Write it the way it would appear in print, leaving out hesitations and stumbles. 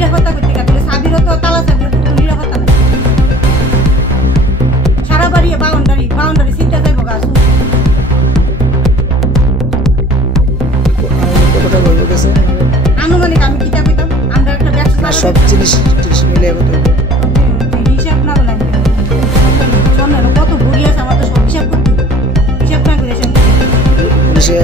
নিরাপত্তা করতে গেলে সাবিরও তো তালা সাবিরও তো নিরাপত্তা নাই সারা বাড়ি বাউন্ডারি চিন্তা যাইব গাছ কতটা বলবো গেছে আনুমানিক আমি কিতা কইতাম আমরা একটা ব্যবসা সব জিনিস মিলে কত হিসাব না বলে কত ভরি আছে আমার তো সব হিসাব করতে হিসাব না করে পুলিশে